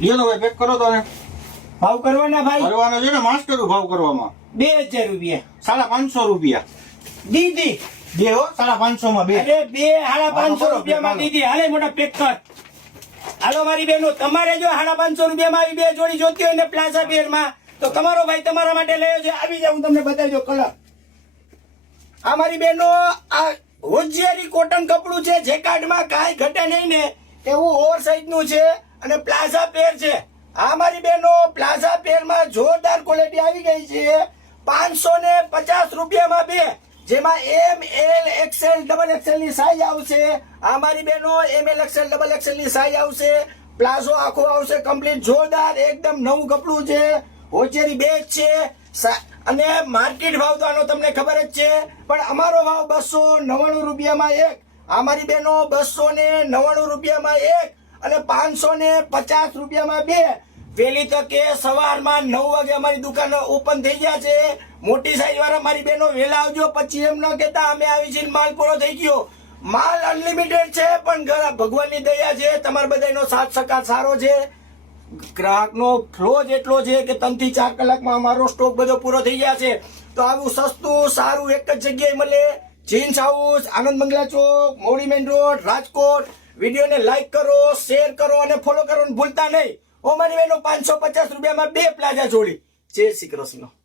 લ્યો તો ભાઈ પેક કરો તો ને ભાવ કરવાના ભાઈ? કરવાનો છે ને માસ્ટર ભાવ કરવામાં 2000 રૂપિયા. 550 રૂપિયા દીદી બે હો 550 માં બે. અરે 550 રૂપિયામાં દીદી હાલે મોટા પેક કર. હાલો મારી બહેનો, તમારે જો 550 રૂપિયામાં આવી બે જોડી જોતી હોય ને પ્લાઝા પેરમાં તો તમારો ભાઈ તમારા માટે લયો છે. આવી જાવ, હું તમને બતાવી દો કલર. આ મારી બહેનો આ હોજિયારી કોટન કપડું છે, જેકાર્ડમાં કાંઈ ઘટે નહીં ને એવું ઓવર સાઇઝ નું છે અને પ્લાઝા પેર છે. આ મારી બહેનો પ્લાઝા પેરમાં જોરદાર ક્વોલિટી આવી ગઈ છે. 550 રૂપિયામાં બે, જેમાં M L XL double XL ની સાઈઝ આવશે. આ મારી બહેનો M L XL double XL ની સાઈઝ આવશે. પ્લાઝો આખો આવશે કમ્પ્લીટ જોરદાર, એકદમ નવું કપડું છે. હોજેરી બેચ છે અને માર્કેટ ભાવ તો આનો તમને ખબર જ છે, પણ અમારો ભાવ 299 રૂપિયામાં એક. અમારી બહેનો 299 રૂપિયામાં એક અને 550 રૂપિયામાં બે. વહેલી તકે સવારમાં 9 વાગે અમારી દુકાન ઓપન થઈ ગયા છે. મોટી સાઈઝ વાળા મારી બહેનો વહેલા આવજો, પછી એમ ન કહેતા અમે આવી છીએ માલ પૂરો થઈ ગયો. માલ અનલિમિટેડ છે, પણ ભગવાનની દયા છે, તમારા બધાનો સાથ સહકાર સારો છે. ગ્રાહકનો ફ્લો જ એટલો છે કે 3 થી 4 કલાકમાં અમારો સ્ટોક બધો પૂરો થઈ ગયા છે. તો આવું સસ્તું સારું એક જ જગ્યાએ મળે. જીન્સ હાઉસ, આનંદ મંગલા ચોક, મોવડી મેઇન રોડ, રાજકોટ. વિડીયોને લાઈક કરો, શેર કરો અને ફોલો કરવાનું ભૂલતા નહીં. ઓ મારી બહેનો 550 રૂપિયામાં બે પ્લાઝા જોડી. જય શ્રી કૃષ્ણ.